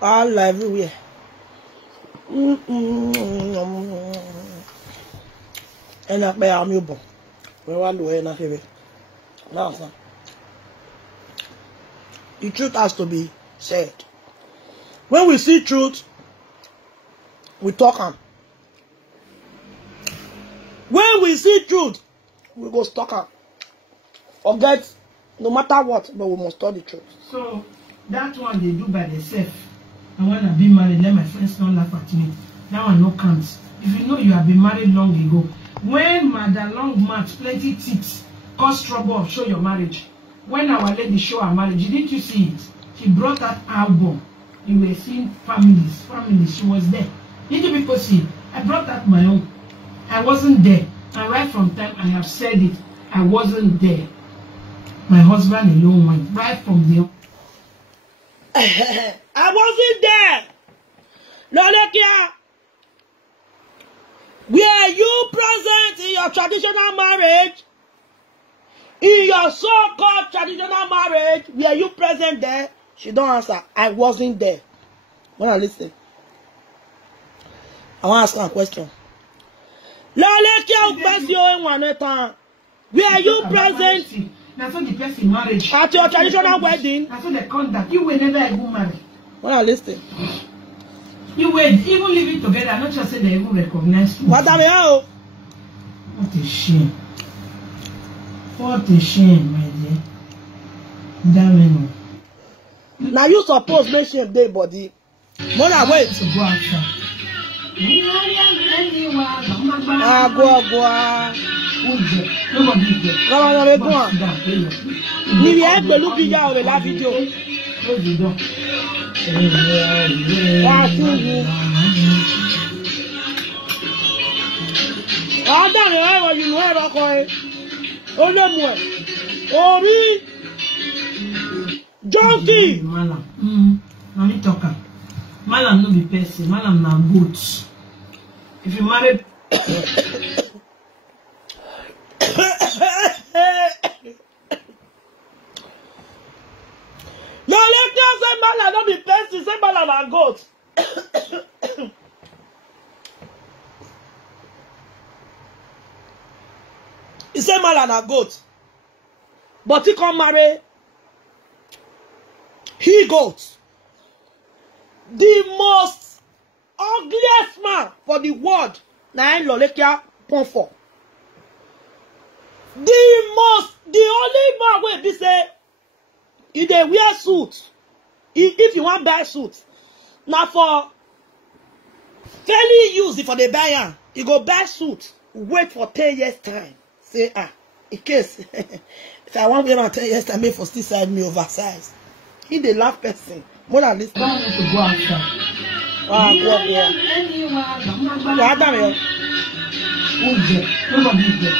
All everywhere. And I pay am you bon. We want to na febe. Now, sir. The truth has to be said. When we see truth, we talk am. When we see truth, we go talk am. Forget, no matter what, but we must tell the truth. So, that one they do by themselves. And when I be married, let my friends don't laugh at me. That one no counts. If you know you have been married long ago, when Madam Long Match, plenty tips, cause trouble, show your marriage. When our lady show her marriage, didn't you see it? She brought that album. You were seeing families. She was there. Didn't people see it? I brought that my own. I wasn't there. And right from time I have said it, I wasn't there. My husband alone went right from the. I wasn't there. Lolekia, were you present in your traditional marriage? In your so-called traditional marriage, were you present there? She don't answer. I wasn't there. When I listen, I want to ask her a question. Lolekia, were you present? That's what the person marriage. At your traditional wedding? That's what the contact. You were never even married. When I listen. You were even living together. I'm not just saying they even recognize you. What are you? What a shame. What a shame, my dear. Damn. Now you suppose make shame day body. Mona wait. To go outside. Go. Nobody go on. Ni bien de l'oublier avec la vidéo. Junkie. Malam. Let me talk. Malam no be person. Malam na goat. If you marry. No, let us say Malam no be person. Say Malam na goat. He say Malam na goat. But he come marry he goat. The most ugliest man for the world. Na Lolekia pon for. The only man wey be say if they wear suit, if you want buy suit, now for fairly use for the buyer, you go buy suit, wait for 10 years time. Say in case if I want wear 10 years time, make for still side me oversize. He the last person. More than this. Don't need to go outside. Go up here. What are you? Nobody is there.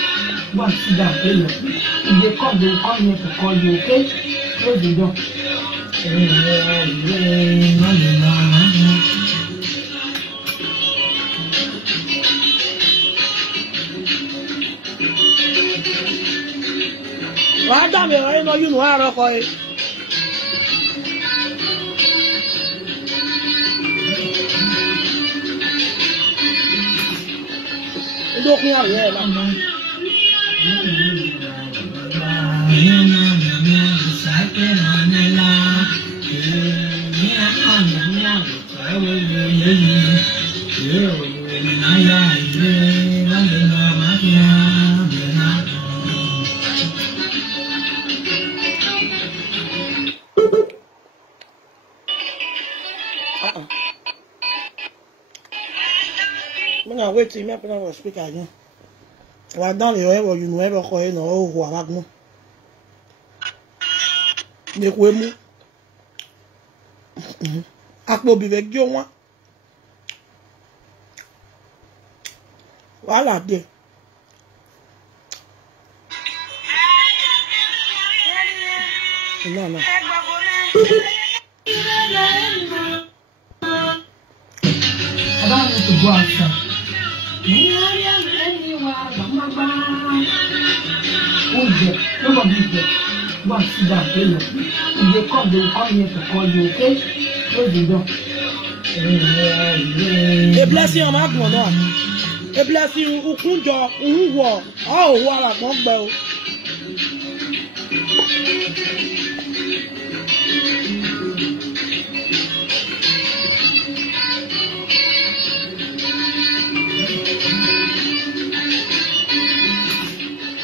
Go and sit down. If they come here to call you, okay? Close the door. What are you know how to call it? Look here, yeah, wait till you make another speaker again. Well, dans les oreilles, you know, ever call no who are magno. Ne kwemu. Akpo bi vek jo wa. Voilà de. Non. I don't need to go outside. Nobody is there. Go and sit down, okay? If they come, they will come here to call you, okay? Close the door. A blessing on my one. A blessing Ukunjo, Uwo. Oh, what a mumbo.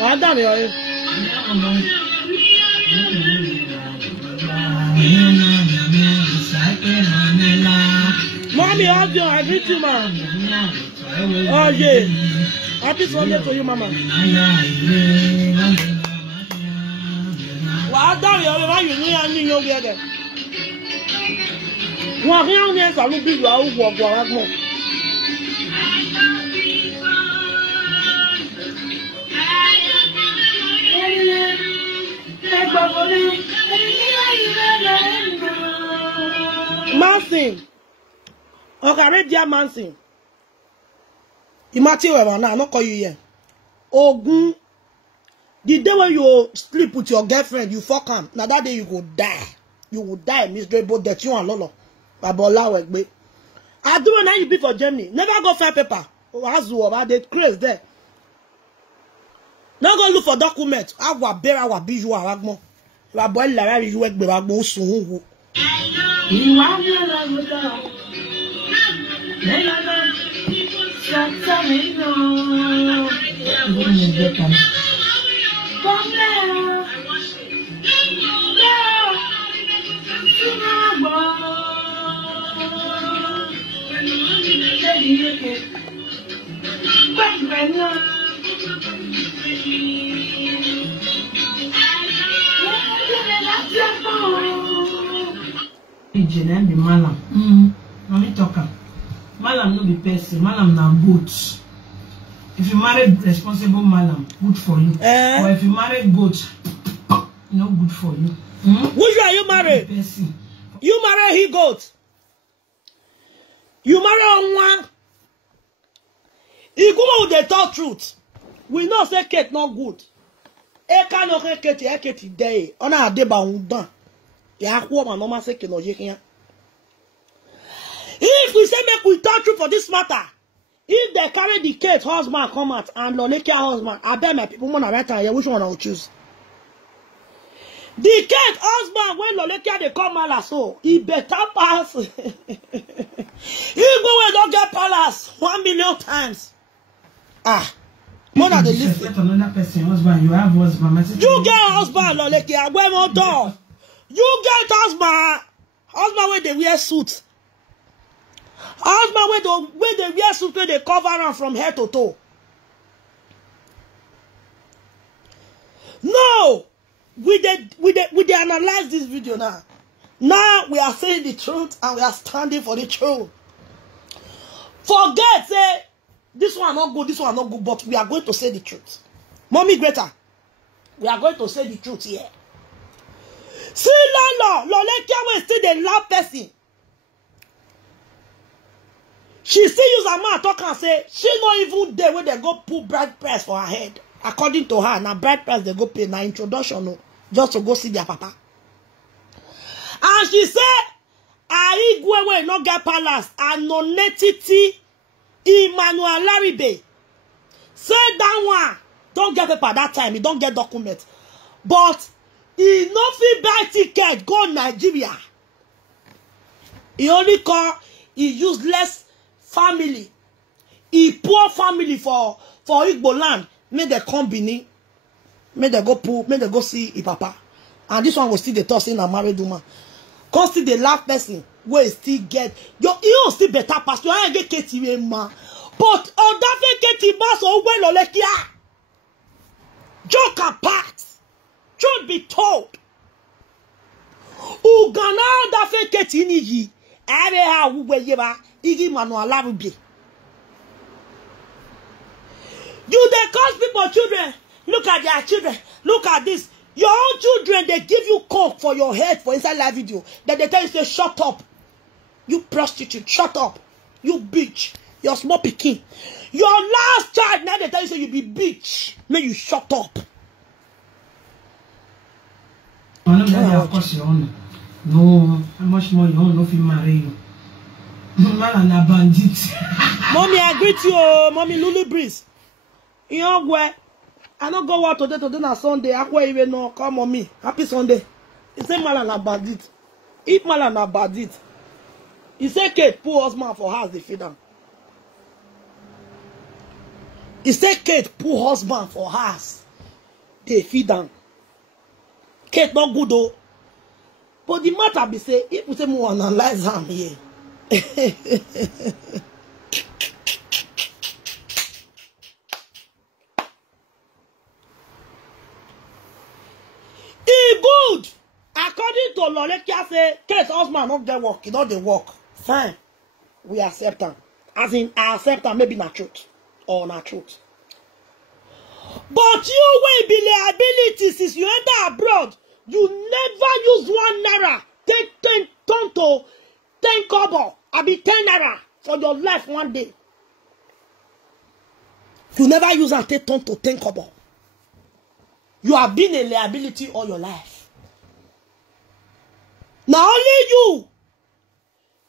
I done it. Mommy, I greet you, man. Oh, yeah. Happy Sunday to you, Mama. Well, I done it. Why you need to get it? Well, here on the end, I will be your walk. Manson. Okay, dear Manson. Immaterial now, I'm not call you here. Ogun. The day when you sleep with your girlfriend, you fuck him. Now that day you will die. You will die, miserable that you and Lolo. Babola Wegbe. I do when you be for Germany. Never go find paper. Azu about the craze there. Now go look for documents. Our bear, our bijou, our agmo. La boy la you work be agbo sun. Be malam. Let me talk. Malam no be person. Malam na goat. If you marry responsible malam, good for you. Or if you marry goat, no good for you. Which one you marry? Person. You marry he goat. You marry on one. If you they talk truth, we know say Kate not good. E cannot Kate day. On a deba undan. Ya woman no man say Kate no yekin. If we say make we talk truth for this matter, if they carry the Kate husband come out and Lolekia husband, I bet my people wanna write here which one I will choose. The Kate husband when Lolekia they come out so he better pass. He go where don't get palace 1 million times. More than the list. Another person husband, you have husband. You get husband Lolekia where more door. You get husband where they wear suits. Husband where they wear suit where they cover around from head to toe. No, we analyze this video now. Now we are saying the truth and we are standing for the truth. Forget say this one not good, this one not good, but we are going to say the truth. Mommy Greta, we are going to say the truth here. See Lolekia will still the loud person. She still use her mouth talk and say she not even there when they go put bride price for her head. According to her, now bride price they go pay na introduction no, just to go see their papa. And she said, I go away not get palace and no netity Emmanuel Laribe. Say that one don't get paper that time, he don't get document. But he no fit buy ticket go Nigeria. He only call he useless family, he poor family for Igbo land. Make they come Benin, make they go see his papa. And this one will still the toss in a married woman. Come see the last person where still get you still better pass. You ain't get Katie man, but other Katie pass so well Lolekia. Joke apart, truth be told. Ugana da fe Katie ni yi. Are ha wuwe yeba. Igi Manuel Laribe. You they cause people children. Look at their children. Look at this. Your own children, they give you coke for your head for inside live video. Then they tell you, say, shut up. You prostitute, shut up. You bitch. You're small picking. Your last child, now they tell you, say, you be bitch. May you shut up. man, no, of course, your own. No, how much more you own, no, if you marry you. Man, a bandit. Mommy, I greet you, Mommy Lulu Breeze. You know where? I don't go out today na Sunday. I can't even know. Come on me. Happy Sunday. He say man na bandit. If man na bandit. He say Kate poor husband for house they feed them. He say Kate poor husband for house they feed them. Kate not good though. But the matter be say if we say more analyze him here. Good. According to Lolekia say, Kate's husband not get work, he not dey work. Fine. We accept him. As in, I accept him, maybe not truth. Or not truth. But you will be liability since you enter abroad. You never use 1 naira. Take 10 to 10 kobo. I be 10 naira for your life one day. You never use and take 10 to 10 kobo. You have been a liability all your life. Now only you,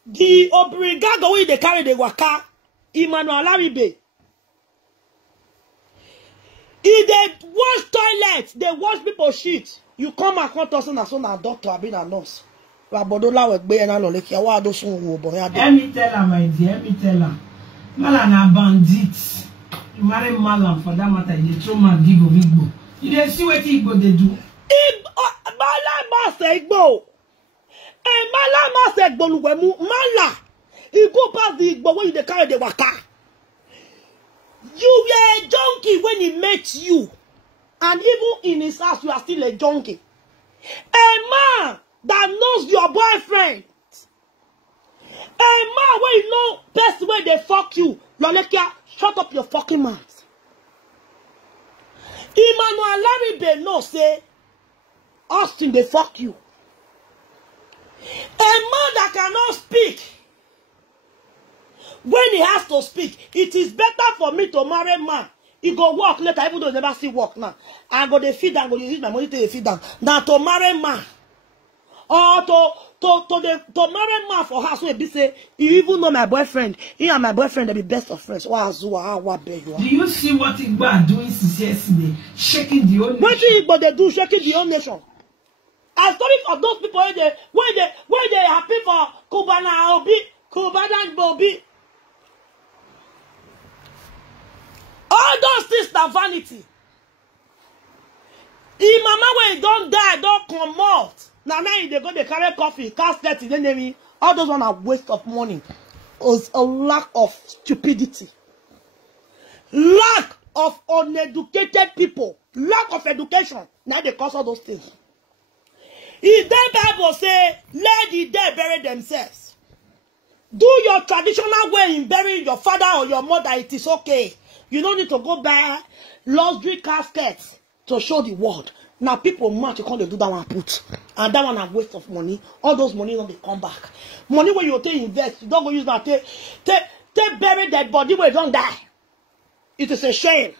the obrigado way they carry the waka, Emmanuel Laribe. If they wash toilets, they wash people shit. You come and come to us and son a doctor, I been a nurse. Let me tell her, my dear, let me tell her. Malan a bandit. You marry Malan for that matter, you throw man give Igbo. You didn't see what Igbo they do. Malan master Igbo. Malan master Igbo luwemu. Malan. He go past the Igbo when you carry the waka. You were a junkie when he met you. And even in his house, you are still a junkie. A man that knows your boyfriend. A man where you know best way they fuck you. Lolekia, shut up your fucking mouth. Emmanuel Laribe no say, Austin, they fuck you. A man that cannot speak. When he has to speak, it is better for me to marry a man. He go work later, even though he never see work now. I go to feed them, go use my money to feed them. Now to marry a man. Or to marry a man for house where be say, you even know my boyfriend. He and my boyfriend, they be best of friends. Do you see what Igbo are doing since yesterday? Shaking the whole nation. What Igbo they do, shaking the whole nation? I study for those people where they happy for Kubana Obi, Kubana and Bobi. All those things are vanity. If mama when don't die, don't come out. Now they go they carry coffee, casket, then all those one are waste of money. It's a lack of stupidity. Lack of uneducated people. Lack of education. Now they cause all those things. If the Bible say, let the dead bury themselves. Do your traditional way in burying your father or your mother, it is okay. You don't need to go buy luxury caskets to show the world. Now people match, you can't do that one put. And that one a waste of money. All those money don't they come back. Money where you take invest, you don't go use that. Take bury that body where you don't die. It is a shame.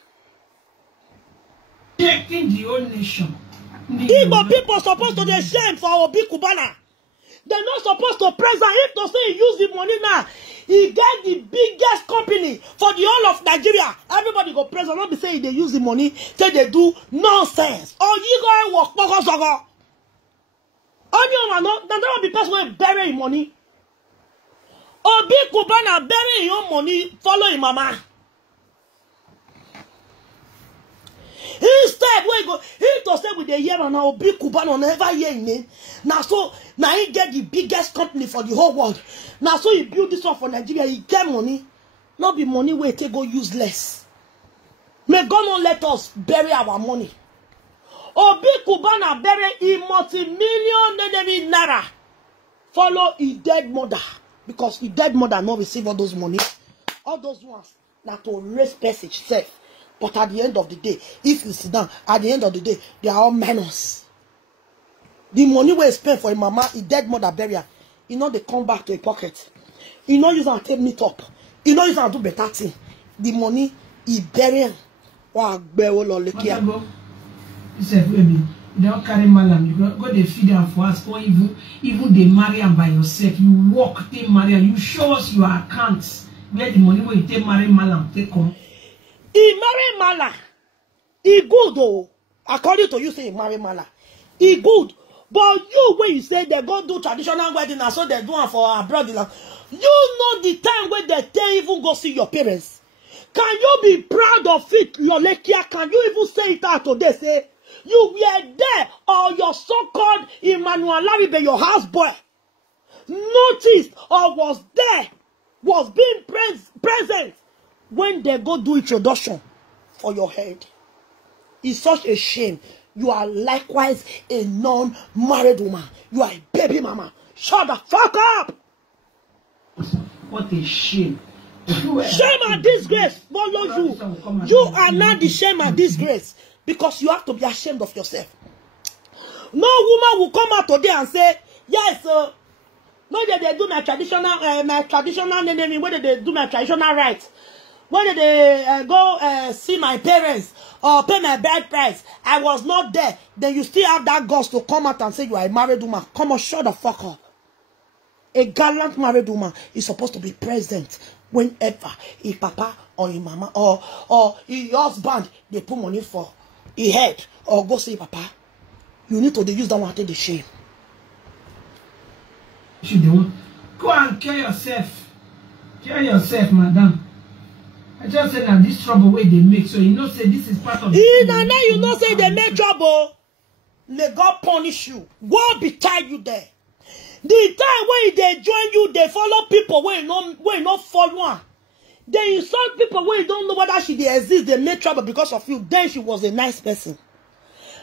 Taking the whole nation. Igbo people supposed to be ashamed for Obi Kubana. They're not supposed to present. If to say he use the money now, he get the biggest company for the whole of Nigeria. Everybody go present. Not be saying they use the money, say they do nonsense. Or you go work, that don't be person who bury his money. Obi Kubana bury your money, follow him mama. Instead, where you go, he to stay with the year and now Obi Kubana never hear him name. Now so now he get the biggest company for the whole world. Now so he build this one for Nigeria, he get money. Not be money where it go useless. May God not let us bury our money. Obi Kubana bury a multi-million naira. Follow his dead mother. Because his dead mother not receive all those money. All those ones now to raise passage self. But at the end of the day, if you sit down, at the end of the day, they are all minus. The money we spend for a mama, a dead mother burial, you know they come back to a pocket. You know you can take meat up. You know you can do better thing. The money is burial. You don't carry malam. You go they feed them for us, or even they marry them by yourself. You walk, they marry, and you show us your accounts. Where the money where you take marry malam, take come. He marry mala. He good though. According to you, say he marry mala. He good. But you, when you say they go do traditional wedding, and so they do it for abroad, you know the time when they tell even go see your parents. Can you be proud of it, Lolekia? Can you even say it out today? Say, you were there, or your so-called Emmanuel Laribe, your houseboy, noticed or was there, was being present when they go do introduction for your head. It's such a shame. You are likewise a non-married woman. You are a baby mama. Shut the fuck up! What a shame. Shame and disgrace follow you. You are not the shame and disgrace because you have to be ashamed of yourself. No woman will come out today and say, yes, no, they do my traditional naming, whether they do my traditional rights, whether they go see my parents or pay my bride price. I was not there. Then you still have that guts to come out and say you are a married woman. Come on, shut the fuck up. A gallant married woman is supposed to be present whenever his papa or his mama or his husband they put money for his head or go see papa. You need to use that one to take the shame. You don't go and care yourself. Care yourself, madam. I just said that this trouble way they make, so you know say this is part of the you know say they make trouble. May God punish you. God betide you there. The time when they join you, they follow people where you not follow. They insult people where you don't know whether she they exist. They make trouble because of you. Then she was a nice person.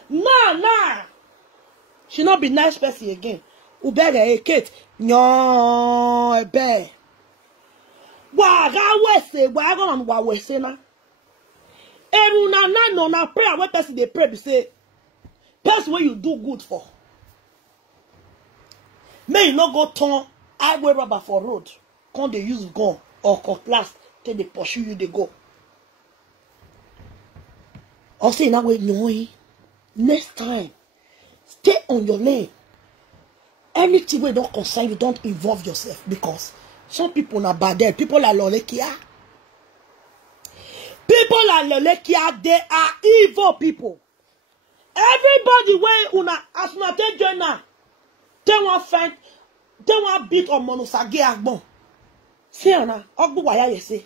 Nah. She not be nice person again. Ubere Kate. No, ebe. Wa wese na. Eruna na na prayer when person they pray be say, person where you do good for. May you not go turn highway rubber for road. Can't they use gun or cutlass till they pursue you, they go. I'll say that way, no. Next time, stay on your lane. Anything where don't concern you, don't involve yourself because some people are bad there. People are lolekia. People are lolekia. They are evil people. Everybody where una as una take journal. They want beat on monosage agbon. See na ogbu waya yese.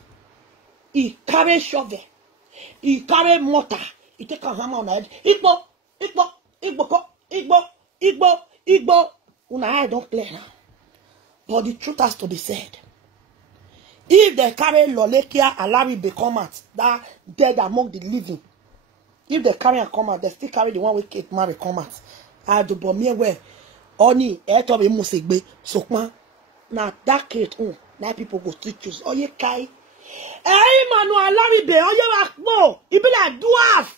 He carry shovel. He carry mortar. He take a hammer on head. Igbo. Una eye don't clear now. But the truth has to be said. If they carry Lolekia Alaribe come out, that dead among the living. If they carry and come out, they still carry the one with Kate Mary come out. I do but me where Oni eto be musigbe sokma na that Kate na people go to choose. Oye kai. Emmanuel Laribe oye akpo. He be like dwarf.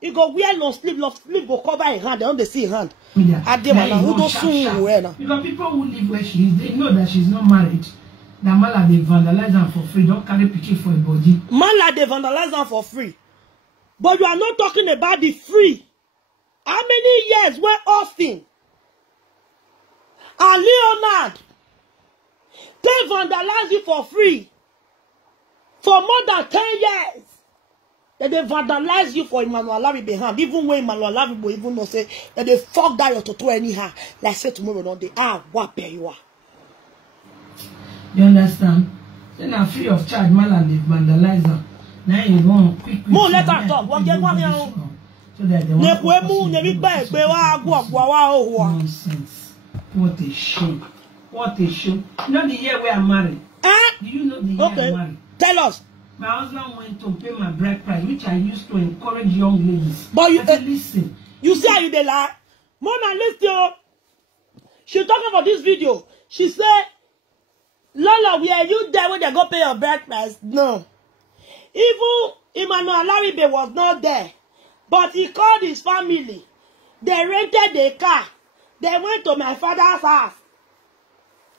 He go wear no sleeve go cover his hand. They don't see his hand. Ademala who don't soon wear now. Because people who live where she is, they know that she's not married. The mala they vandalize her for free. Don't carry picture for a body. Mala they vandalize her for free. But you are not talking about the free. How many years were Austin and Leonard they vandalize you for free for more than 10 years? That they vandalize you for Emmanuel Laribe hand, even when Emmanuel Laribe even know say that they fuck that your toto anyhow. Like say tomorrow don't they what pay you are. You understand? Then I'm free of charge, man, they vandalize her. Now you want quick. More let her talk. What get one here? So that they want nonsense. What a shame. What a shame. You know the year where I'm married? Do you know the year I'm married? Tell us. My husband went to pay my bride price, which I used to encourage young ladies. But you listen. You see how you dey lie? Mona, listen. She talking about this video. She said, Lola, were you there when they go pay your bride price? No. Even Emmanuel Laribe was not there. But he called his family. They rented a car. They went to my father's house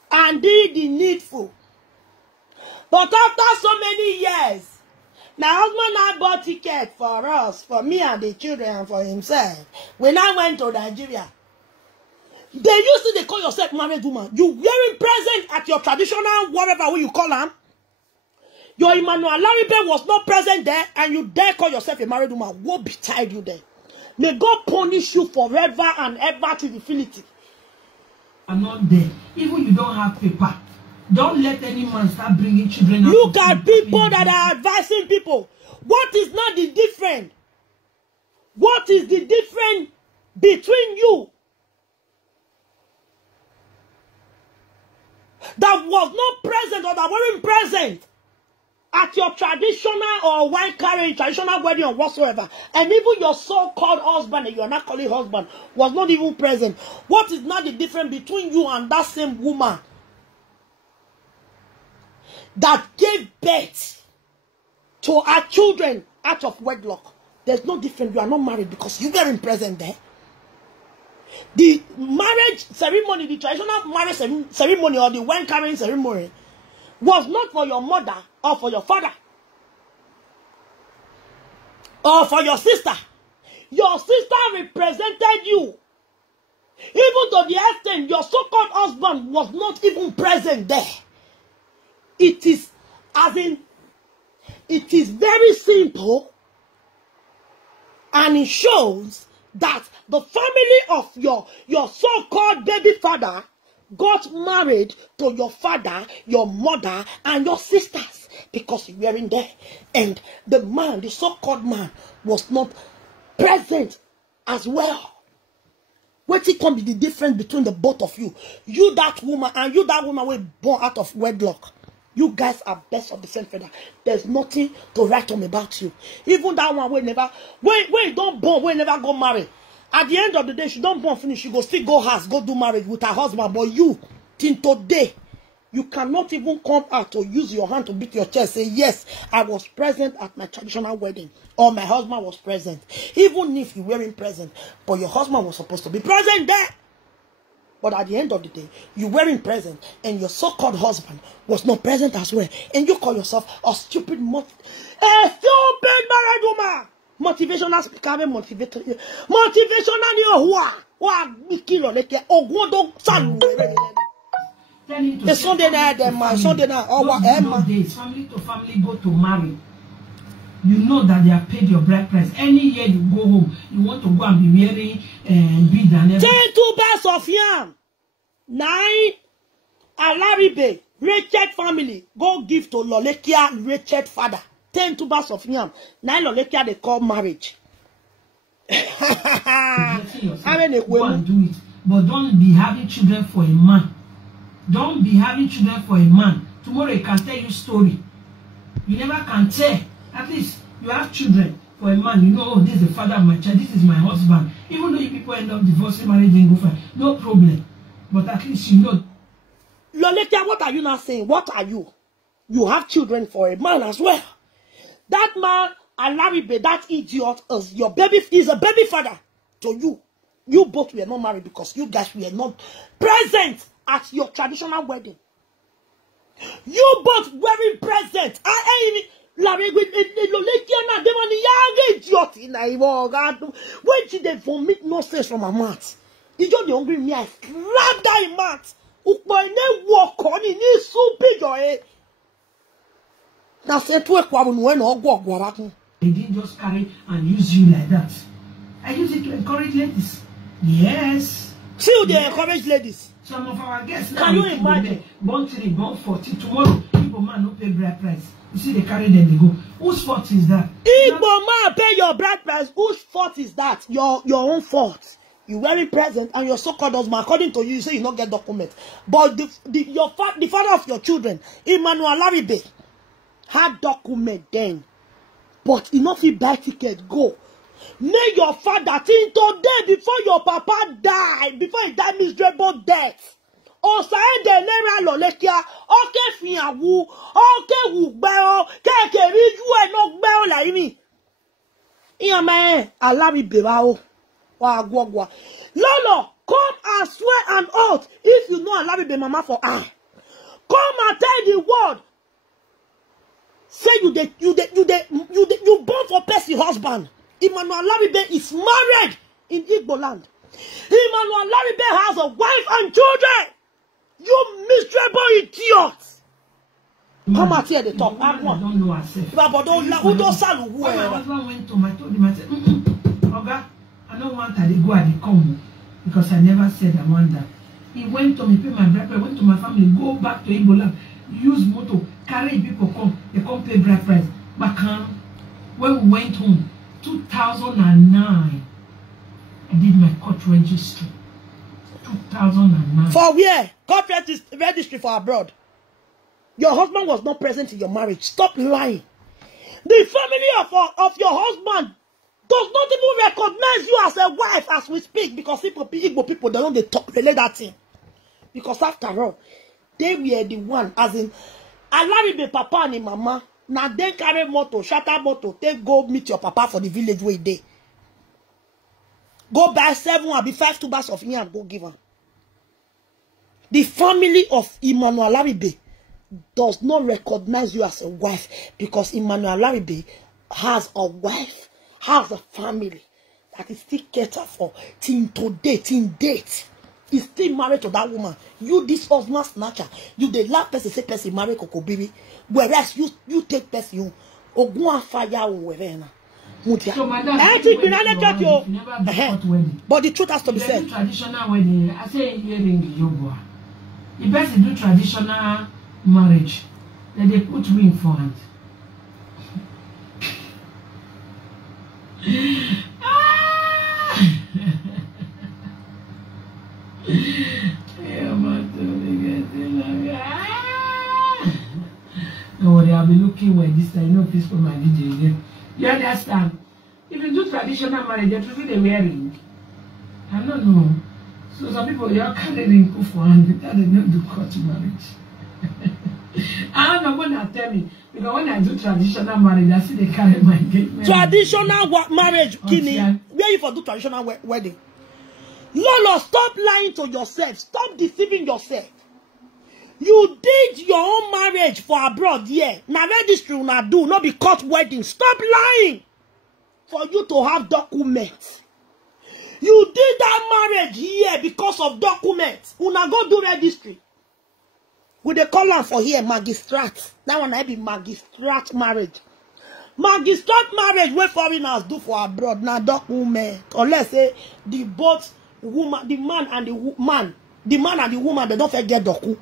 and did the needful. But after so many years, My husband now bought ticket for us, for me and the children, and for himself. We now went to Nigeria. They used to they call yourself married woman. You wearing present at your traditional whatever way you call them. Your Emmanuel Laribe was not present there, and you dare call yourself a married woman. What betide you there? May God punish you forever and ever to infinity. I'm not there. Even you don't have paper. Don't let any man start bringing children out. Look at people that are advising people. What is not the difference? What is the difference between you that was not present or that weren't present at your traditional or wine carrying, traditional wedding or whatsoever, and even your so-called husband, and you are not calling husband, was not even present? What is not the difference between you and that same woman that gave birth to our children out of wedlock? There's no difference. You are not married because you weren't present there. The marriage ceremony, the traditional marriage ceremony or the wine carrying ceremony was not for your mother or for your father or for your sister. Your sister represented you. Even to the extent your so-called husband was not even present there. It is, as in, it is very simple, and it shows that the family of your so-called baby father got married to your father, your mother, and your sisters because you weren't there. And the man, the so-called man, was not present as well. What it can be the difference between the both of you? You that woman and you that woman were born out of wedlock. You guys are best of the same feather. There's nothing to write home about you. Even that one will never, when you don't born, will never go marry. At the end of the day, she don't born finish. She go still go house, go do marriage with her husband. But you, till today, you cannot even come out to use your hand to beat your chest. Say, yes, I was present at my traditional wedding. Or my husband was present. Even if you weren't present, but your husband was supposed to be present there. But at the end of the day, you weren't present, and your so-called husband was not present as well. And you call yourself a stupid married woman. Motivational speaker, motivational Sunday night, Sunday night, family to family go to marry. You know that they have paid your bride price. Any year you go home, you want to go and be wearing bead and everything. 2 bags of yam. 9 Alaribe, Richard family, go give to Lolekia, Richard father. 2 bags of yam. 9 Lolekia, they call marriage. I mean, go and do it. But don't be having children for a man. Don't be having children for a man. Tomorrow he can tell you story. You never can tell. At least you have children for a man. You know, oh, this is the father of my child. This is my husband. Even though you people end up divorcing, marriage, and go for no problem. But at least you know. Lolekia, what are you now saying? What are you? You have children for a man as well. That man, Alaribe, that idiot, is your baby. Is a baby father to you. You both were not married because you guys were not present at your traditional wedding. You both weren't present. When she they vomit nonsense from her mouth, it's just the hungry me. I slap that in mouth. Walk on in this soup. That's it. They didn't just carry and use you like that. I use it to encourage ladies. Yes. Still they encourage ladies. Some of our guests now. Can you imagine? Born 3, born 40. Tomorrow, people man no pay bride price. You see, they carry them, they go. Whose fault is that? Igbo man pay your bride price. Whose fault is that? Your own fault. You weren't present, and your so-called husband, according to you, you say you don't get document. But the father of your children, Emmanuel Laribe, had document then. But enough he buy ticket, go. May your father think today before your papa die, before he died miserable death. Osae de lera Lolekia, oke fiawu, oke wugbeo, keke riju e no gbeo la imi. Iyame Alaribe bao. Wa gwogwa. Lolo, come and swear an oath if you know Alaribe mama for I. Come and tell the word. Say you born for Percy husband. Emmanuel Laribe is married in Igbo land. Emmanuel Laribe has a wife and children. You miserable idiot. Come out here, the top. I don't know herself. My husband went to my, told him, I said, Oga, I don't want her to go at the combo because I never said I want that. He went to me, pay my bride price, went to my family, go back to Igbo land, use motor, carry people come, they come pay bride price. But when we went home, 2009, I did my court registry. 2009. For where? Court registry for abroad. Your husband was not present in your marriage. Stop lying. The family of your husband does not even recognize you as a wife as we speak, because Igbo people don't they talk relate that thing. Because after all, they were the one, as in Alaribe papa and mama. Now they carry motor, shatter motor, they go meet your papa for the village where they go buy 7 or 5 tubers of and go give her. The family of Emmanuel Laribe does not recognize you as a wife, because Emmanuel Laribe has a wife, has a family that is still catered for till today, till date. He's still married to that woman. You, this husband snatcher, you the last person say person marry Coco Baby, whereas you take person Ogua fire wherever. So madam, but the truth has to be said. Traditional wedding, I say here in the Yoruba. The best do traditional marriage, then they put ring for hand. Don't worry, I'll be looking where this time. You know, please put my DJ again. You understand? If you do traditional marriage, they truly they wear ring. I don't know. So some people they are carrying ring for hand because they don't do court marriage. I don't know when they tell me, because when I do traditional marriage, I see they carry my engagement. Traditional marriage, Kini. Where you for do traditional wedding? Lolo, stop lying to yourself. Stop deceiving yourself. You did your own marriage for abroad, yeah. Now registry una do, not be court wedding. Stop lying. For you to have documents. You did that marriage here because of documents. Una go do registry. With the call for here, magistrate. That one I be magistrate marriage. Magistrate marriage where foreigners do for abroad. Now document. Unless say the both woman, the man and the woman, they don't forget docu.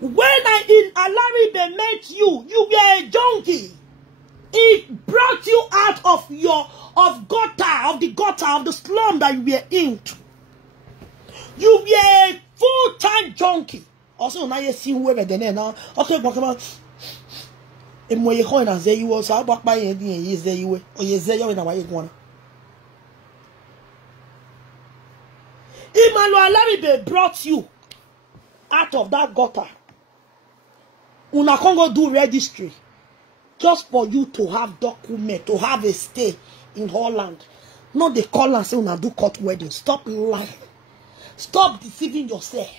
When I in Alaribe met you, you were a junkie. It brought you out of the gutter of the slum that you were in. You were a full-time junkie. Also, now you see where they're now. Okay, but come on. And when you go and say you was out back by you, you say you were, or you say you in a way you want. Emmanuel Laribe brought you out of that gutter. Una can go do registry just for you to have document, to have a stay in Holland. Not they call and say una do court wedding. Stop lying. Stop deceiving yourself.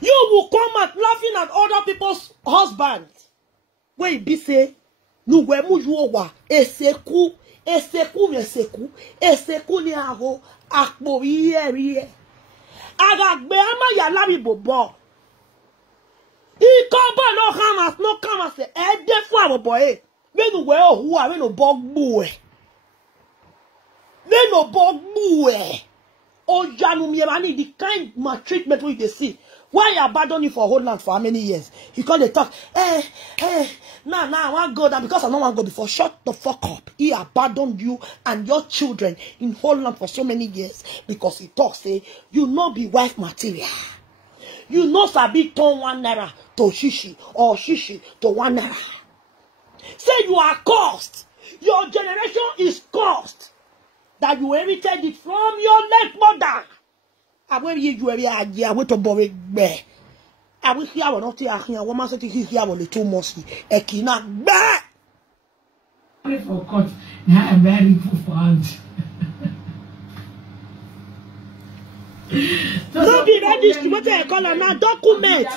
You will come out laughing at other people's husbands. Where it be say, no we mujuwa eseku ni aho akpo iye. Agagbe ama ya Laribe bo. No come and say, defo our boy. We no we who are we no bog boy. We no bog boy. Oh, Janu Miemani, the kind of treatment we they see. Why you abandon you for Holland for how many years? He called the talk, nah, I want to go there because I don't want to go before. Shut the fuck up. He abandoned you and your children in Holland for so many years because he talks, say, you not be wife material. You know sabi turn 1 naira to shishi or shishi to 1 naira. Say you are cursed. Your generation is cursed. That you inherited it from your late mother. I will you every idea. I will to borrow bear. I will hear what not here. Woman said here on the 2 months. Ekina bear. For court, now I'm very profound. No be registry. What they call it now? Document.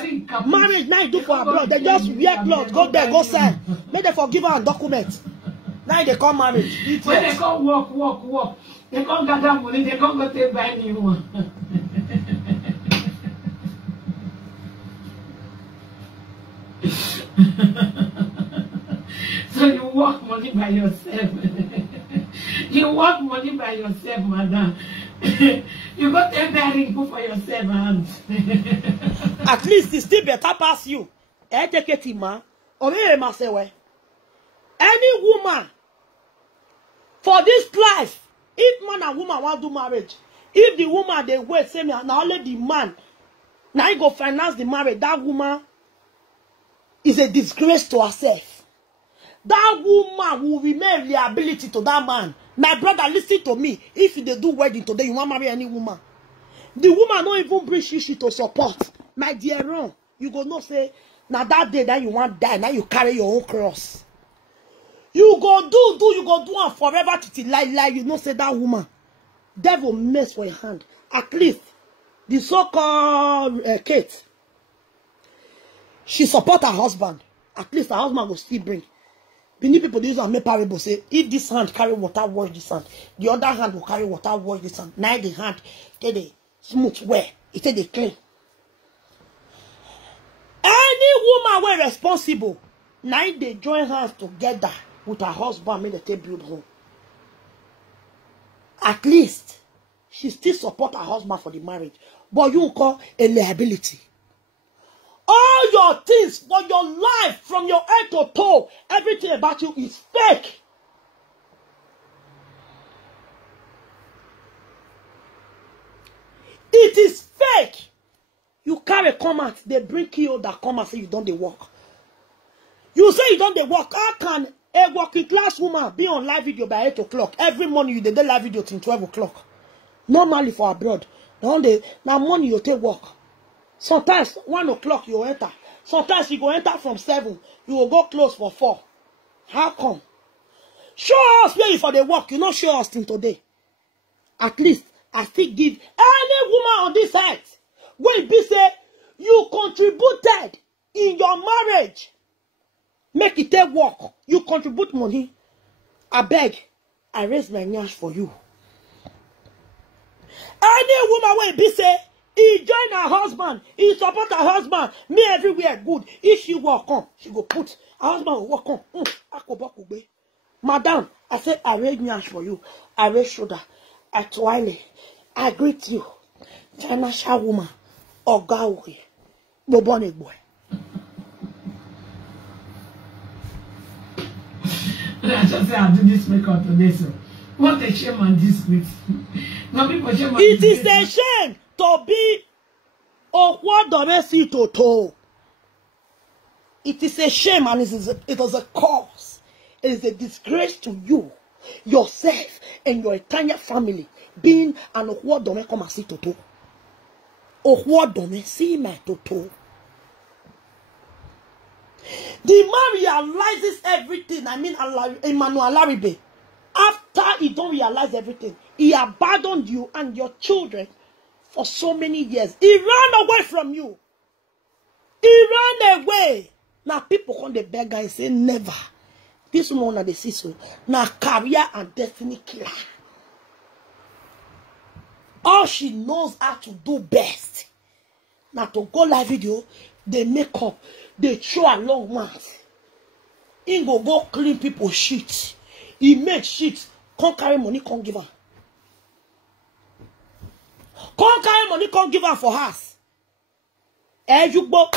Marriage now you do for abroad. They just wear clothes, go there, go sign. Make they forgive her and document. Now they call marriage. When they come walk. They come gather money. They come go take buy new one. So you work money by yourself. You work money by yourself, madam. You got take that ring for yourself, and at least it's still better pass you. Take it, man. Any woman for this life, if man and woman want to do marriage, if the woman they wait, say me, now only the man, now you go finance the marriage, that woman is a disgrace to herself. That woman will remain liability to that man. My brother, listen to me. If they do wedding today, you want to marry any woman. The woman don't even bring shishi to support. My dear wrong. You go no say, now that day that you want to die, now you carry your own cross. You go you go do and forever till lie, you know say that woman. Devil mess for your hand. At least, the so-called Kate, she support her husband. At least her husband will still bring. Many people use and make parable say, if this hand carry water, wash this hand. The other hand will carry water, wash this hand. Now the hand, get the smooth wear. It say they clean. Any woman were responsible. Now they join hands together with her husband, make the take build home. At least, she still support her husband for the marriage. But you call a liability. All your things for your life, from your head to toe, everything about you is fake. It is fake. You carry comment, they bring you that come and say you don't work. You say you don't work. How can a working class woman be on live video by 8 o'clock? Every morning you do live video till 12 o'clock. Normally for abroad. Now morning you take work. Sometimes 1 o'clock you enter. Sometimes you go enter from 7. You will go close for 4. How come? Show us where you for the work. You not show us till today. At least I still give any woman on this earth when be say you contributed in your marriage. Make it take work. You contribute money. I beg. I raise my nyash for you. Any woman will be say, he join her husband, he support her husband, me everywhere good. If she walk on, she go put. Her husband will walk on. Madam, I said, I raise nyash for you. I raise shoulder. I twile. I greet you. Financial woman. Ogawe. Bobone boy. I just say I'll do this makeup today, so what a shame on this week. No people shame on it is a shame to be Okwadome Toto. It is a shame and it is a cause. It is a disgrace to you, yourself, and your entire family being an Okwadome come and see Toto. Okwadome see my Toto. The man realizes everything. I mean, Emmanuel Laribe. After he don't realize everything, he abandoned you and your children for so many years. He ran away from you. He ran away. Now people come the beggar and say, never. This woman at the sister. Now career and destiny killer. All she knows how to do best. Now to go live video, they make up. They throw a long mouth. He go clean people's shit. He make shit. Can't carry money, can't give her. Can't carry money, can't give her for us. You go.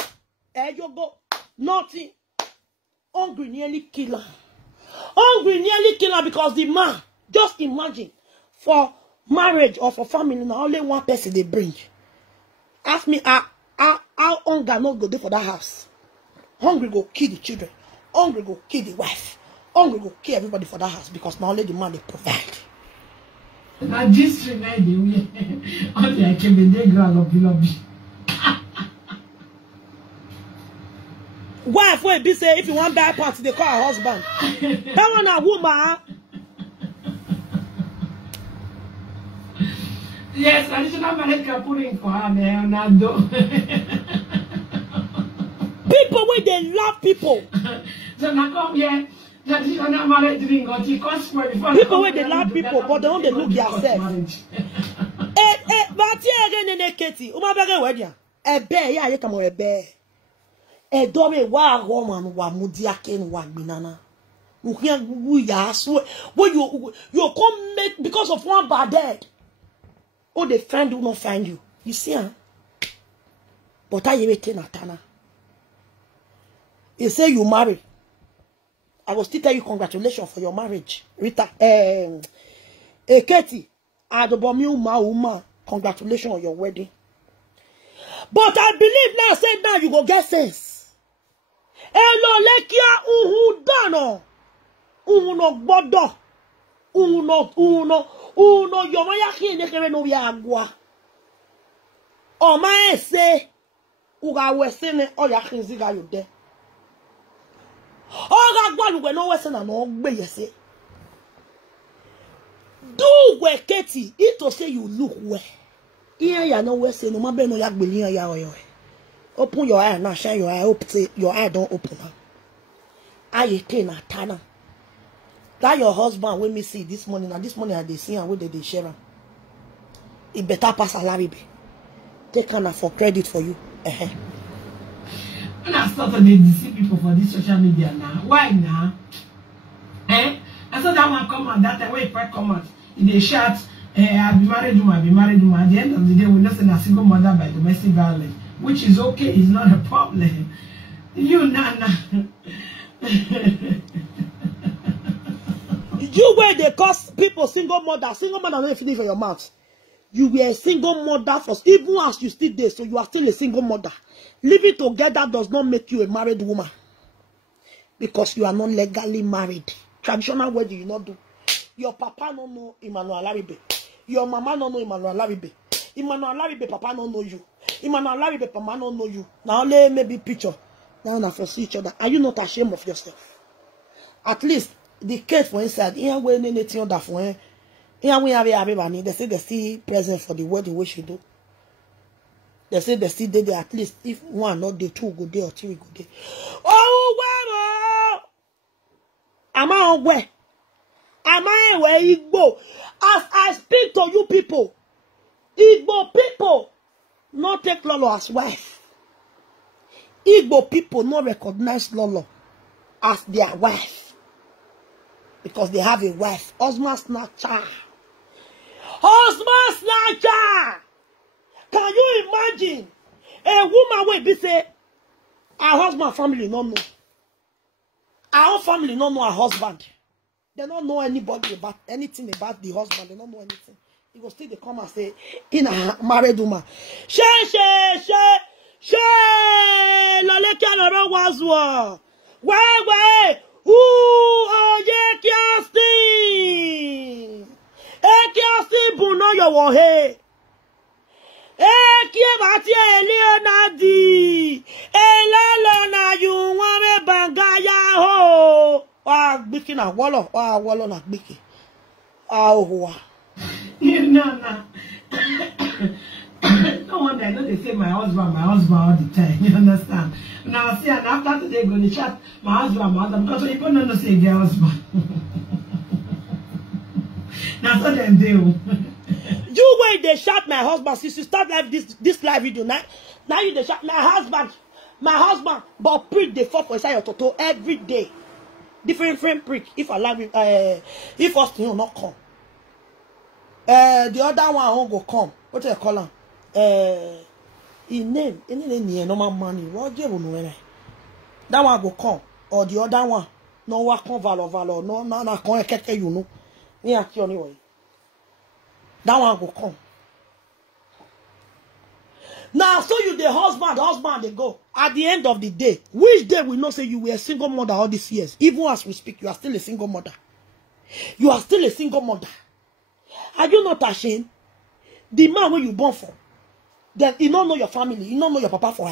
Nothing. Hungry nearly kill her. Hungry nearly kill her because the man, just imagine, for marriage or for family, now only one person they bring. Ask me how hunger not go there for that house. Hungry go kill the children. Hungry go kill the wife. Hungry go kill everybody for that house because now only the man they provide. Now this tonight they will only I came in there girl lobby. Wife will be say if you want buy party they call her husband. That one a woman. Yes, traditional marriage can put in for her, man. People where they love people. So now come here. Traditional marriage ring or the consequence before People where they love people, but they don't they look themselves. But here again, Katie, Umabega wedia. Ebe ya ye kamo ebe. Edore wa woman wa mudiaken wa binana. When you come make because of one bad dead. Oh, the friend will not find you. You see, huh? But I waiting Natana. You say you marry. I will still tell you congratulations for your marriage. Rita, Katie, Uma, congratulations on your wedding. But I believe now, say now you go get sense. Hello, lekia dano. Uno bodo. Uno yomaya kine kere no biagwa. O ma ese uga wesene o ya kinziga yude. O ga gwa lugwe no wesene no gbe yese. Do we Katie, it to say you look well. Iya ya no wesene no ma be no ya gbeli ya oyo. Open your eye now, shine your eye, open your eye don't open now. Aye na tana. That your husband when me see this morning, and this morning I they see and where they share him. It better pass a laribe. Take kind for credit for you. When I started to deceive people for this social media now, why now? I saw that one come out that way. If I come out, they shout, "I'll be married woman, I'll be married woman." At the end of the day, we're not saying a single mother by domestic violence, which is okay. It's not a problem. You Nana. You where they cause people single mother don't finish for your mouth. You were a single mother first, even as you still there, so you are still a single mother. Living together does not make you a married woman. Because you are not legally married. Traditional wedding you not do. Your papa don't know Emmanuel Laribe. Your mama don't know Emmanuel Laribe. Emmanuel Laribe papa don't know you. Emmanuel Laribe mama don't know you. Now let maybe picture. Now na for see each other. Are you not ashamed of yourself? At least the case for inside, here we anything other for here we have everybody. They say they see present for the wedding we should do. They say they see there at least if one not the two go there or three go there. Oh well, am I where? Am I where Igbo? As I speak to you people, Igbo people not take Lolo as wife. Igbo people not recognize Lolo as their wife. Because they have a wife. Husband snatcher. Husband snatcher. Can you imagine? A woman will be say, our husband family don't know. Our family don't know our husband. They don't know anybody about anything about the husband. They don't know anything. He will still they come and say, in a married woman. She, Loleka Loro Wazwa. Wait. Ooh, yeah, Kirsty. Kirsty Buno Yowohe. Kiebati Leonardi. Elana you want Bangaya ho. Biki na wallo. Wallo na biki. Oh, no. No wonder I know they say my husband all the time. You understand? Now see, and after today going to chat my husband, because people don't say their husband. That's what they do. You wait, they shout my husband since you start live this live video now you they shout my husband, but prick they fall for inside your toto every day. Different prick. If I love if us you not come. The other one won't go come. What do you call him? His name normal money. What do you know? That one go come, or the other one no work come valor no come keke you know. Me aki anyway. That one go come. Now so you the husband they go. At the end of the day, which day we know say you were a single mother all these years? Even as we speak, you are still a single mother. You are still a single mother. Are you not ashamed? The man where you born for, then you don't know your family, you don't know your papa for.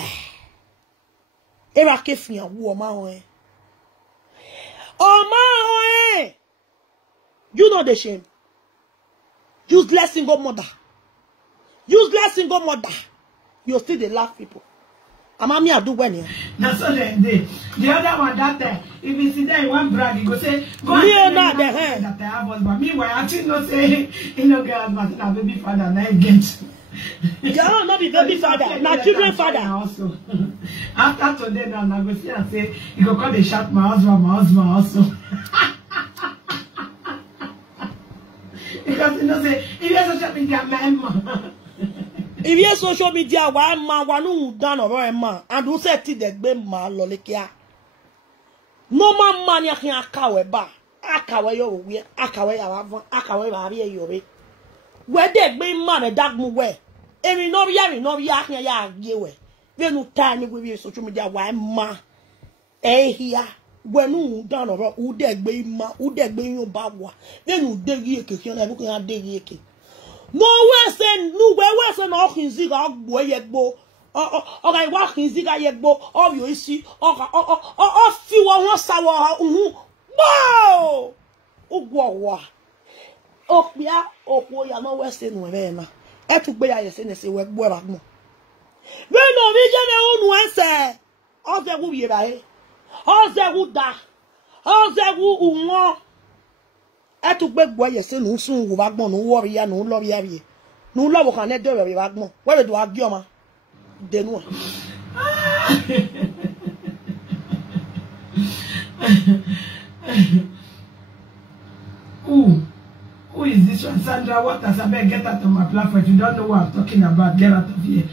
You know the shame. Useless single mother. Useless single mother. You still they laugh people. Amami I do when here. That's all the other one that if you see there one brag, you go say, go and that I have husband. Meanwhile, I think not say, you know, girl, but now baby father, now get. Yeah, not be baby father, my children father. Also. After today, now I go see and say, you go call the shout my husband also. Because you know say, if you social media, man. If you social media, why man, one done or man, and who said to the game man, lolikia. No man, ya can akawe ba, akawe yo we, akawe ya akawe ba yo. Where they be man a dark move where. Every no ya yewe. We no time with social media, why ma. Here. When you done or who dead be ma, who dead be you bawa. Then you dig ye can have looking at dig ye. No worse than no worse than all his ziga boy yet bo. Or I walk in ziga yet bo, or you see, or few one sour. Wow! Oh, wow. Oh, yeah, oh, boy, I'm not worse than Wena. I took by a sentence, we're more. When no vision own one say, all the who ye by. All the who da, all the who want. I took back boy, say no soon, go back, no warrior, no love ye. No love can let do very back. Where do I go, ma? Then what? Who is this one? Sandra, what has I better get out of my platform? You don't know what I'm talking about. Get out of here.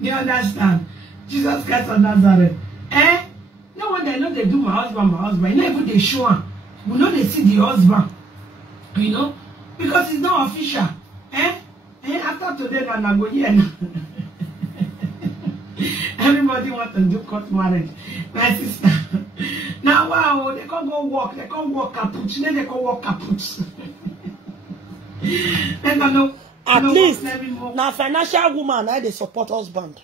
You understand? Jesus Christ of Nazareth. Eh? No one they know they do my husband. You know even they show him. We know they see the husband. You know? Because it's not official. Eh? After today, I go here now. Everybody wants to do court marriage. My sister. Now, wow, they can't go walk. They can't walk kaput. They can't walk kaput. At least, now financial woman, I they support husband.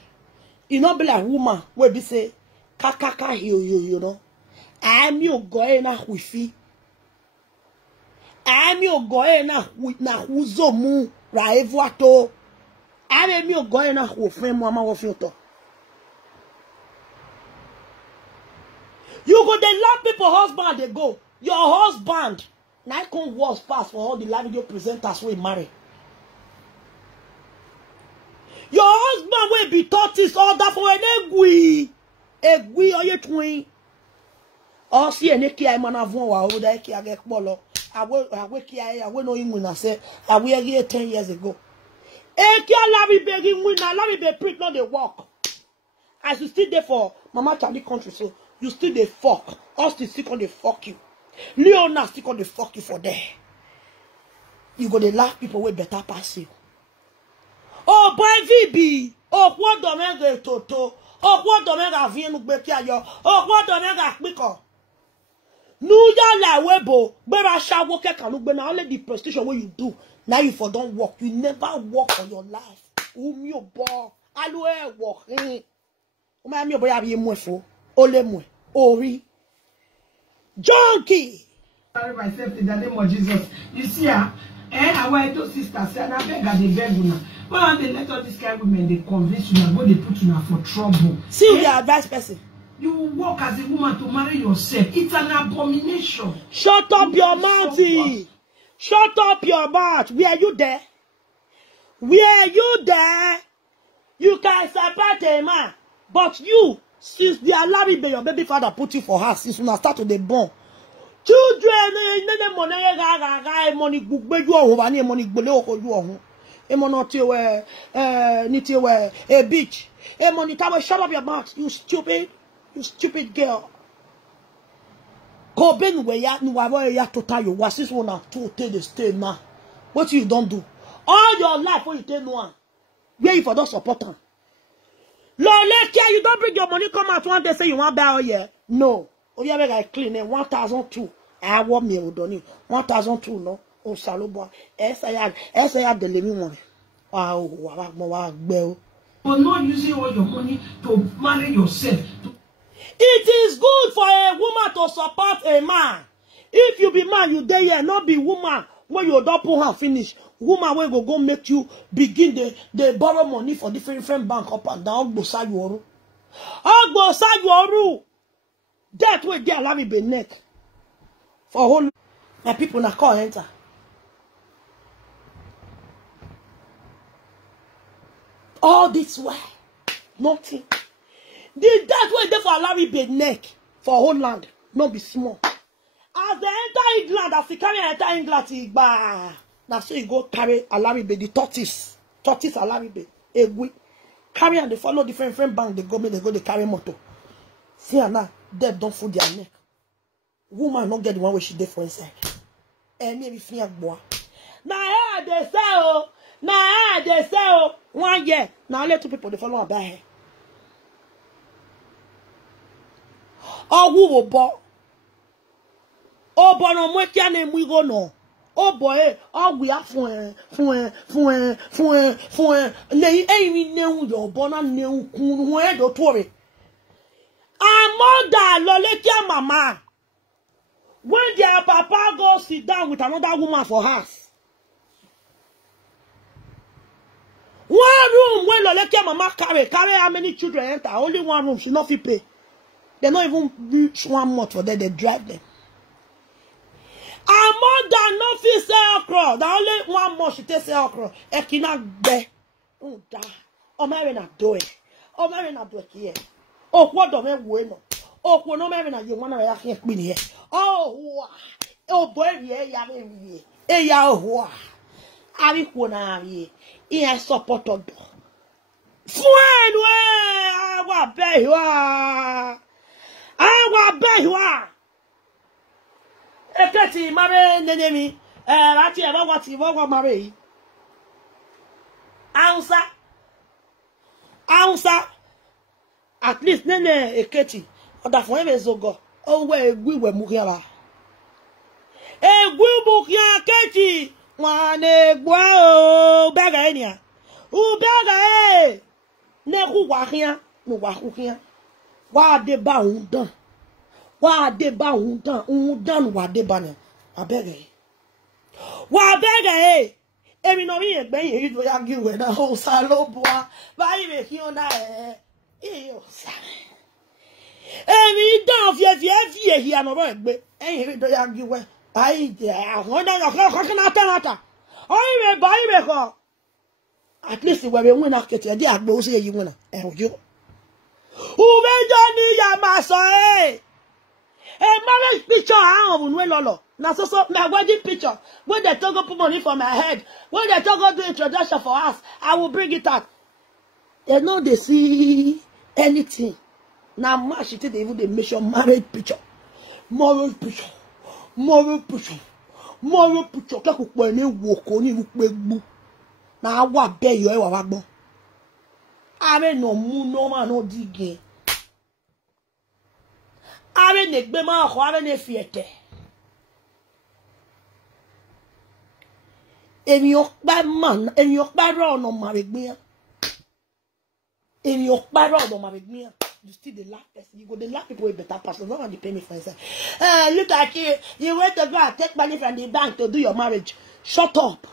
You know, be like woman, where be say, kakaka you know. I'm your going out with you. I'm your going out with na uzomu raevuato. I'm your going out with friend mama of you. You go they love people husband they go. Your husband now come worse pass for all the live video presenters we marry. Your husband will be taught this order for an egui or your twin. Or see an eki I man of one or the eki I get bolo. I will know him when I say I will here 10 years ago. Eki Larry begging winner, Larry be prick not the walk. As you still there for Mama Charlie country, so you still the fuck. Us still on the fuck you. Leona still on the fuck you for there. You go to laugh people with better pass you. Oh, boy, VB. Oh, what the mega toto. Oh, what the mega vienu bekia yo. Oh, what the mega quicker. Nu ya la webo. Bera shawo keka look na only the prestation what you do. Now you for don't work. You never work for your life. Your boy. Alwe work. Uma mi boy abi mwefo. Ole mwe. Ori. Junkie. Sorry myself in the name of Jesus. You see her. I went to sisters and I beg and they beg una. Well, they let all these kind of women they convince you and go they put you for trouble. See the advice person. You work as a woman to marry yourself. It's an abomination. Shut up your mouth. Shut up your mouth. Were you there? Were you there? You can support a man. But you, since the Alaribe, your baby father put you for her, since you start to the born. Children, money a beach. Money shut up your mouth, you stupid girl. Go ben where ya to tell you what this one to take the stay now. What you don't do all your life when you take one. Where you for don't support her. Lord, you don't bring your money come out one day say you want buy all year. No. Oh yeah, I clean 1,002. I want me doni 1,002 no. Oh salobo. Esa the living money. But not using all your money to marry yourself. It is good for a woman to support a man. If you be man, you there, not be woman. when you don't put her finish, woman will go make you begin they borrow money for different bank up and down. Go side you that way they allow me be neck for whole my people na call enter. All this way, nothing. That way they for allow me be neck for whole land, not be small. As they enter England, as they carry enter England, now so you go carry Alaribe, the tortoise Alaribe, Egui, carry and they follow different bank, they go, they carry motor. See now, debt don't fool their neck. Woman not get the one where she did for inside. And maybe free boy. Now they say, 1 year. Now let 2 people they follow about her. Oh, who will bought? Oh, boy, no more can we go no. Oh boy, oh we are fuen. Nay, ain't know your bona new coon where do Tory. Amanda Lolekia mama. When their papa goes sit down with another woman for house. One room when Lolekia mama carry how many children enter? Only 1 room, she not fit pay. They not even reach 1 month for them, they drive them. Amanda no fit sell okra. The only 1 month she take sell okra. Ekina gbe. Da. O mere na do e. O mere na do e. Okwo do me wo no. Okwo no mere na ye wan na ya kin pe ni e. Oh wa. O boy ye ya me wi. E ya o. Ari ko na ari. E support odo. Fuen we. Awa be wa. Awa be wa. Eketi mare nenemi lati e bawa ti bawa mare yi Ansa at least nene eketi oda fun ebe zogo owo egwiwe mu kiara egwi mu kia keti wane gwa o bega enia u bega ne ku wa kia no wa ku kia wa de ba un dan. Wa de ba undan wa de ba ne abege emi no mi egbe yin do ya giwe na o sa lo boa ba ire ki ona o sa emi dan fie hi ano ba egbe yin do ya giwe ai de ahon na ko na ta o ire ba ire ko at least we be win akete de agbo o se yi won na ojo u be jani ya ma so a marriage picture, I don't know. Now, so my wedding picture. When they talk put money for my head, when they talk do introduction for us, I will bring it out. They know they see anything. Now, much it they even they measure marriage picture, moral picture. Like when you walk on you book. Now, what bear you ever want? I mean, no moon, no man, no digging. Are ne gbe ma ho are ne fiete emi o pa man emi o pa ro no ma be gbe emi o pa ro no ma be gbe you still the laugh person you go the laugh people with better person no want to pay me for inside look at you went to go and take money from the bank to do your marriage. Shut up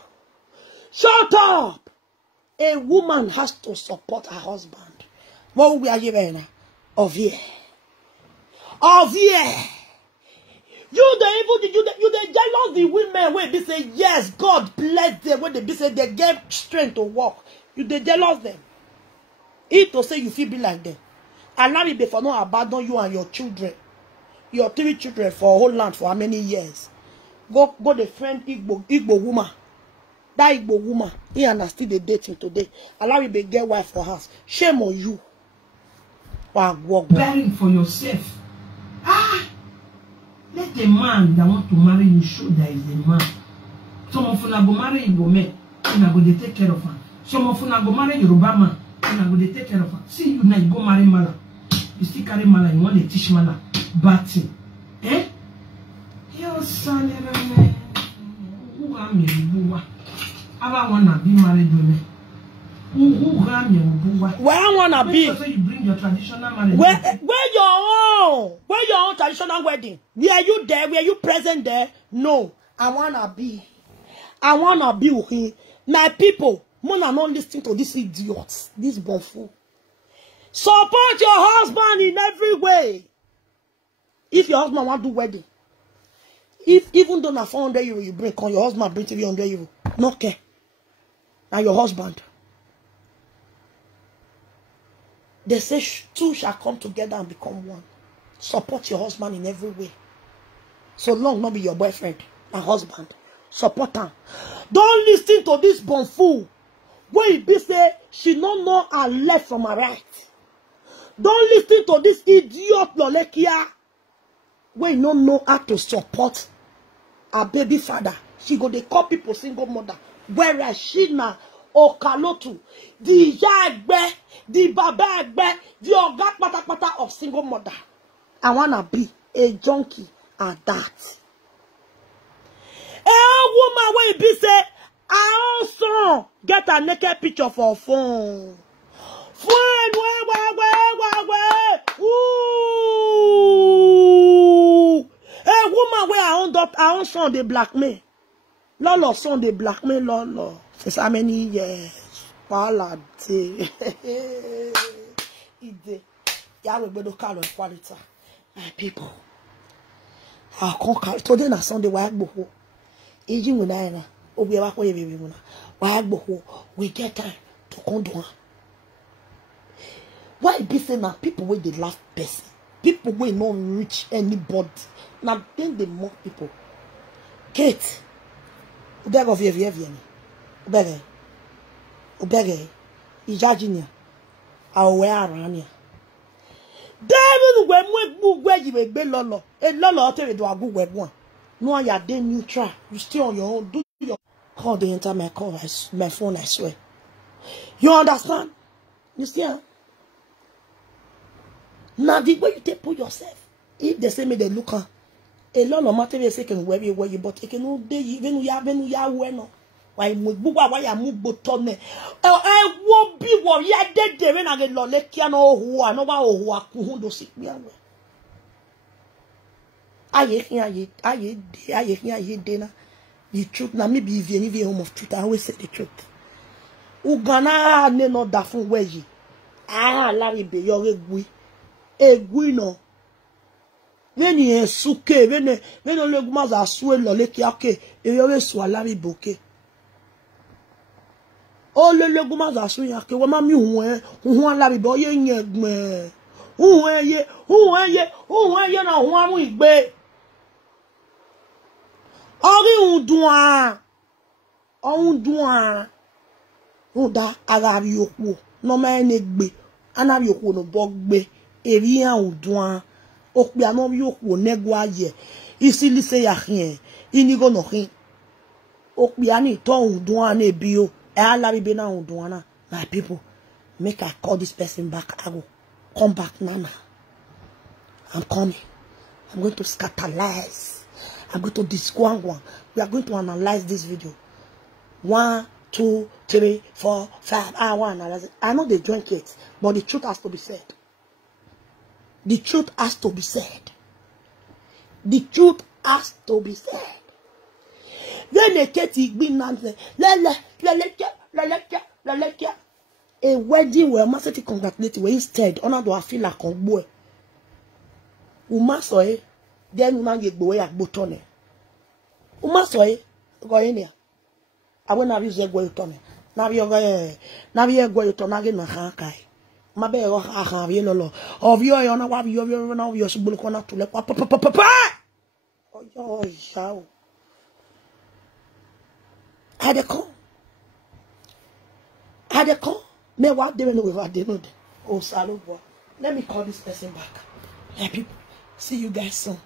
a woman has to support her husband. What we are giving of here you they jealous the women when they say yes God bless them when they be say they get strength to walk. You they jealous them. It to say you feel be like them. Allow me before not abandon you and your children, your 3 children for a whole land for how many years. Go the friend Igbo woman. That Igbo woman, he and I still they dating today. Allow me be get wife for house. Shame on you. Bearing for yourself. Let a man that want to marry you show that is a man. Some of you go marry Igbo men, and go they take care of her. Some of you go marry Yoruba man, and go they take care of her. See you now, you go marry Mala. You still carry Mala, you want to teach Mala. Bad thing. Your son, who am you? I wanna be married women. Who am you? Where I wanna be? So you bring your traditional marriage. Where your own traditional wedding? Were you there? Were you present there? No. I wanna be. I wanna be with him. My people, Mona not listening to this idiot, this bonfoo. Support your husband in every way. If your husband want to do wedding, if even though na 400 euro you bring, can your husband bring 300 euro? No care. Now your husband. They say two shall come together and become one. Support your husband in every way. So long not be your boyfriend and husband. Support him. Don't listen to this bonfoo. Where it be say she don't know her left from her right. Don't listen to this idiot Lolekia. Where you don't know how to support her baby father. She go they call people single mother. Whereas she na Okalotu, the Yagbe, the Babagbe, the Oga Patapata of single mother. I wanna be a junkie at that. A woman will be say, I also get a naked picture for phone. Ooh. A woman where I own son they blackmail. Lolo son they blackmail Lolo. Since how many years? Pala day. Ide. Yawe bedo kalo quality. My people. I can't carry today na Sunday wa agbo. Eji wuna na. Obi wa ko ye baby wuna. Wa agbo. We get time to come do. Why be say now people where they laugh person? People will not reach anybody. Now then they mock people. Kate. Ubega of Yevian. Ubega. Ubega. Ijajinia. Aware around here. David when you will be lolo. A lolo tell you do a good web one. No, you are then neutral. You stay on your own. Do your call the enter my call, my phone, I swear. You understand? You see? Now the way you take put yourself, if they say me they look at a lot of material say can wear you, but it can day even we have no. Why mugbuwa why amu botone? I won't be worried. I dead there when I get loleki no who I know who are kuhundo sick me away. I dinner. The truth now maybe if you home of truth, I always say the truth. Ugana ne no dafun weji. Ah Larry be your egui no. When you suke, when le gumas are swell loleki ake, you always swallow bouquet. Oh le gumas are swing ake, wama mi huan Larry boy yegme. Who ye na huan wigbe. Ori undouan. Uda arabi yoku. No ma enegbe. Anabi yoku no bogbe. Eriyan undouan. Okbi anon yoku negwa ye. Isi lise ya rien. Inigo no rien. Okbi ani to undouan ne bio. E alabi be na undouan. My people, make I call this person back. I will come back Nana. I'm coming. I'm going to scatterize. I'm going to disquang. We are going to analyze this video. 1, 2, 3, 4, 5. I want to analyze it. I know they drink it, but the truth has to be said. The truth has to be said. The truth has to be said. When they get it, a wedding where massive congratulate where instead honor do I feel like on boy. Uma soy. Then man get boy at botone. Umasoy go in here. I will not use a go to me. Now you're going to Nagin Hankai. My bear or have yellow. Of your honor, what you know, your subulcona to let papa. Oh, shall. Had a call. Me what they know what they know. Oh, salute. Let me call this person back. Yeah, people. See you guys soon.